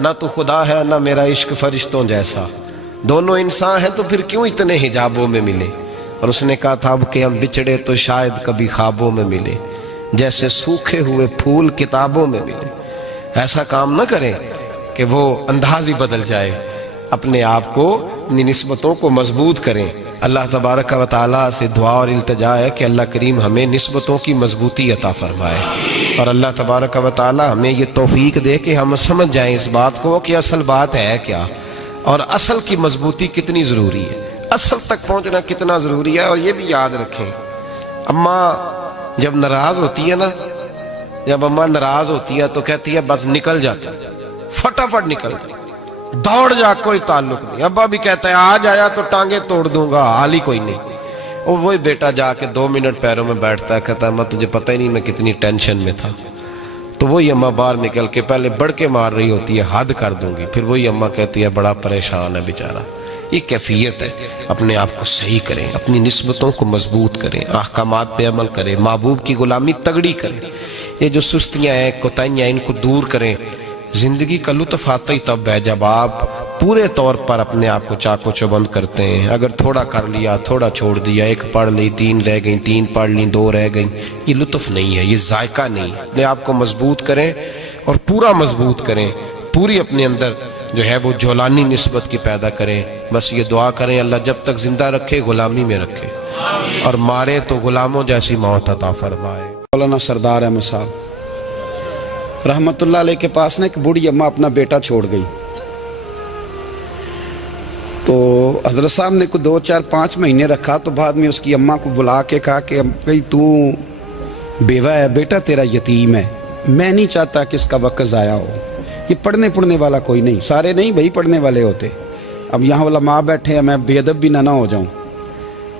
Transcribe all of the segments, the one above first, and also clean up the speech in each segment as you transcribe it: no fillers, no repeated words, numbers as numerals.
نہ تو خدا ہے نہ میرا عشق فرشتوں جیسا، دونوں انسان ہیں تو پھر کیوں اتنے حجابوں میں ملے؟ اور اس نے کہا تھا اب کہ ہم بچھڑے تو شاید کبھی خوابوں میں ملے، جیسے سوکھے ہوئے پھول کتابوں میں ملے۔ ایسا کام نہ کریں کہ وہ انداز ہی بدل جائے، اپنے آپ کو اپنی نسبتوں کو مضبوط کریں۔ اللہ تبارک و تعالیٰ سے دعا اور التجا ہے کہ اللہ کریم ہمیں نسبتوں کی مضبوطی عطا فرمائے، اور اللہ تبارک و تعالیٰ ہمیں یہ توفیق دے کہ ہم سمجھ جائیں اس بات کو کہ اصل بات ہے کیا، اور اصل کی مضبوطی کتنی ضروری ہے، اصل تک پہنچنا کتنا ضروری ہے۔ اور یہ بھی یاد رکھیں، اماں جب ناراض ہوتی ہے نا، جب اماں ناراض ہوتی ہے تو کہتی ہے بس نکل جاتا، فٹافٹ نکل جاتا، دوڑ جا، کوئی تعلق نہیں۔ ابا بھی کہتا ہے آج آیا تو ٹانگیں توڑ دوں گا، حال ہی کوئی نہیں۔ اور وہی بیٹا جا کے 2 منٹ پیروں میں بیٹھتا ہے، کہتا ہے اماں تجھے پتہ ہی نہیں میں کتنی ٹینشن میں تھا۔ تو وہی اماں باہر نکل کے پہلے بڑھ کے مار رہی ہوتی ہے حد کر دوں گی، پھر وہی اماں کہتی ہے بڑا پریشان ہے بیچارہ۔ یہ کیفیت ہے، اپنے آپ کو صحیح کریں، اپنی نسبتوں کو مضبوط کریں، احکامات پہ عمل کریں، محبوب کی غلامی تگڑی کریں۔ یہ جو سستیاں ہیں، کوتاہیاں، ان کو دور کریں۔ زندگی کا لطف آتا ہی تب ہے جب آپ پورے طور پر اپنے آپ کو چاق و چوبند کرتے ہیں۔ اگر تھوڑا کر لیا، تھوڑا چھوڑ دیا، 1 پڑھ لی، 3 رہ گئیں، 3 پڑھ لیں، 2 رہ گئیں، یہ لطف نہیں ہے، یہ ذائقہ نہیں ہے۔ اپنے آپ کو مضبوط کریں اور پورا مضبوط کریں، پوری اپنے اندر جو ہے وہ جولانی نسبت کی پیدا کریں۔ بس یہ دعا کریں اللہ جب تک زندہ رکھے غلامی میں رکھے، اور مارے تو غلاموں جیسی موت عطا فرمائے۔ مولانا سردار احمد صاحب رحمت اللہ علیہ کے پاس نا ایک بوڑھی اماں اپنا بیٹا چھوڑ گئی، تو حضرت صاحب نے کو 2 4 5 مہینے رکھا، تو بعد میں اس کی اماں کو بلا کے کہا کہ بھئی تو بیوہ ہے، بیٹا تیرا یتیم ہے، میں نہیں چاہتا کہ اس کا وقت ضائع ہو، یہ پڑھنے والا کوئی نہیں، سارے نہیں بھائی پڑھنے والے ہوتے، اب یہاں علماء بیٹھے ہیں، میں بے ادب بھی نہ ہو جاؤں،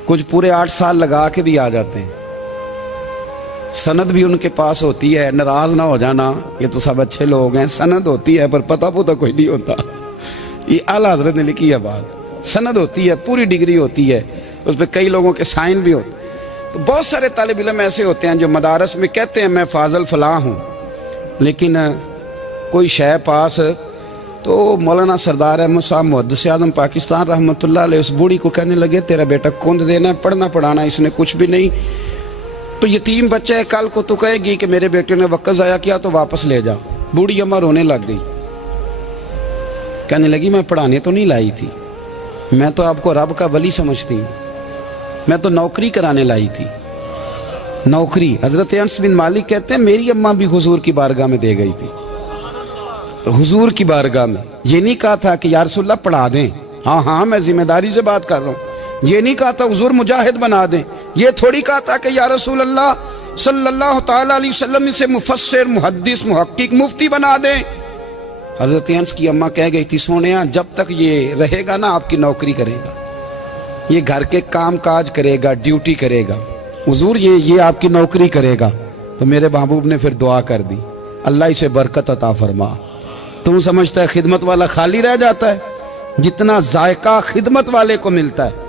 کچھ پورے 8 سال لگا کے بھی آ جاتے ہیں، سند بھی ان کے پاس ہوتی ہے، ناراض نہ ہو جانا، یہ تو سب اچھے لوگ ہیں، سند ہوتی ہے پر پتہ کوئی نہیں ہوتا۔ یہ اعلیٰ حضرت نے لکھی ہے بات، سند ہوتی ہے، پوری ڈگری ہوتی ہے، اس پہ کئی لوگوں کے سائن بھی ہوتے ہیں۔ تو بہت سارے طالب علم ایسے ہوتے ہیں جو مدارس میں کہتے ہیں میں فاضل فلاں ہوں، لیکن کوئی شے پاس، تو مولانا سردار احمد صاحب محدث اعظم پاکستان رحمۃ اللہ علیہ اس بوڑھی کو کہنے لگے تیرا بیٹا کند دینا ہے، پڑھنا پڑھانا اس نے کچھ بھی نہیں، تو یتیم بچہ ہے، کل کو تو کہے گی کہ میرے بیٹے نے وقت ضائع کیا تو واپس لے جا۔ بوڑھی اماں رونے لگ گئی، کہنے لگی میں پڑھانے تو نہیں لائی تھی، میں تو آپ کو رب کا ولی سمجھتی ہوں، میں تو نوکری کرانے لائی تھی، نوکری۔ حضرت انس بن مالک کہتے ہیں میری اماں بھی حضور کی بارگاہ میں دے گئی تھی، حضور کی بارگاہ میں یہ نہیں کہا تھا کہ یا رسول اللہ پڑھا دیں، ہاں میں ذمہ داری سے بات کر رہا ہوں، یہ نہیں کہا تھا حضور مجاہد بنا دیں، یہ تھوڑی کہا تھا کہ یا رسول اللہ صلی اللہ تعالیٰ علیہ وسلم سے مفسر، محدث، محقق، مفتی بنا دیں۔ حضرت انس کی اماں کہہ گئی تھی سونیا جب تک یہ رہے گا نا آپ کی نوکری کرے گا، یہ گھر کے کام کاج کرے گا، ڈیوٹی کرے گا، حضور یہ آپ کی نوکری کرے گا۔ تو میرے محبوب نے پھر دعا کر دی اللہ اسے برکت عطا فرما۔ تم سمجھتا ہے خدمت والا خالی رہ جاتا ہے؟ جتنا ذائقہ خدمت والے کو ملتا ہے،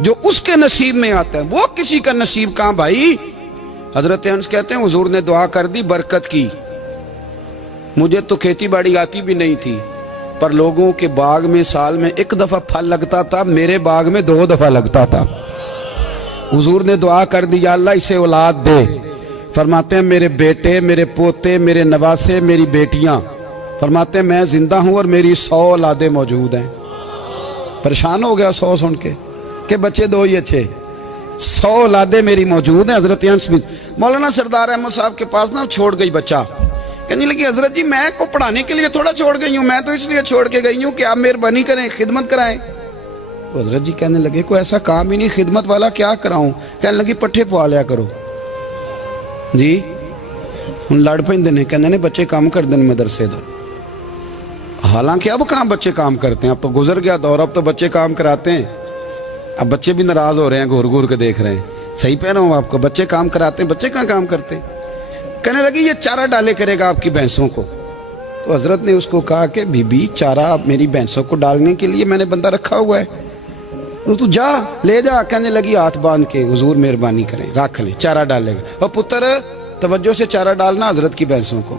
جو اس کے نصیب میں آتا ہے، وہ کسی کا نصیب کہاں بھائی۔ حضرت انس کہتے ہیں حضور نے دعا کر دی، برکت کی۔ مجھے تو کھیتی باڑی آتی بھی نہیں تھی، پر لوگوں کے باغ میں سال میں 1 دفعہ پھل لگتا تھا، میرے باغ میں 2 دفعہ لگتا تھا۔ حضور نے دعا کر دی یا اللہ اسے اولاد دے۔ فرماتے ہیں میرے بیٹے، میرے پوتے، میرے نواسے، میری بیٹیاں، فرماتے ہیں میں زندہ ہوں اور میری 100 اولادیں موجود ہیں۔ پریشان ہو گیا 100 سن کے کہ بچے 2 ہی اچھے، 100 اولادیں میری موجود ہیں۔ حضرت انس بن مولانا سردار احمد صاحب کے پاس نا چھوڑ گئی بچہ، کہنے لگی حضرت جی میں کو پڑھانے کے لیے تھوڑا چھوڑ گئی ہوں، میں تو اس لیے چھوڑ کے گئی ہوں کہ آپ مہربانی کریں، خدمت کرائیں۔ تو حضرت جی کہنے لگے کوئی ایسا کام ہی نہیں، خدمت والا کیا کراؤں؟ کہنے لگی پٹھے پوا لیا کرو جی، ہن لڑ پیندے نے، کہنے نے بچے کام کر دیں مدرسے دا۔ حالانکہ اب کہاں بچے کام کرتے ہیں، اب تو گزر گیا دور، اب تو بچے کام کراتے ہیں، اب بچے بھی ناراض ہو رہے ہیں، گھور گھور کے دیکھ رہے ہیں۔ صحیح پہ رہا ہوں آپ کو، بچے کام کراتے ہیں، بچے کہاں کام کرتے ہیں؟ کہنے لگی یہ چارہ ڈالے کرے گا آپ کی بھینسوں کو۔ تو حضرت نے اس کو کہا کہ بی بی چارہ میری بھینسوں کو ڈالنے کے لیے میں نے بندہ رکھا ہوا ہے، تو جا لے جا۔ کہنے لگی ہاتھ باندھ کے حضور مہربانی کریں رکھ لیں، چارہ ڈالے گا۔ اور پتر توجہ سے چارہ ڈالنا حضرت کی بھینسوں کو۔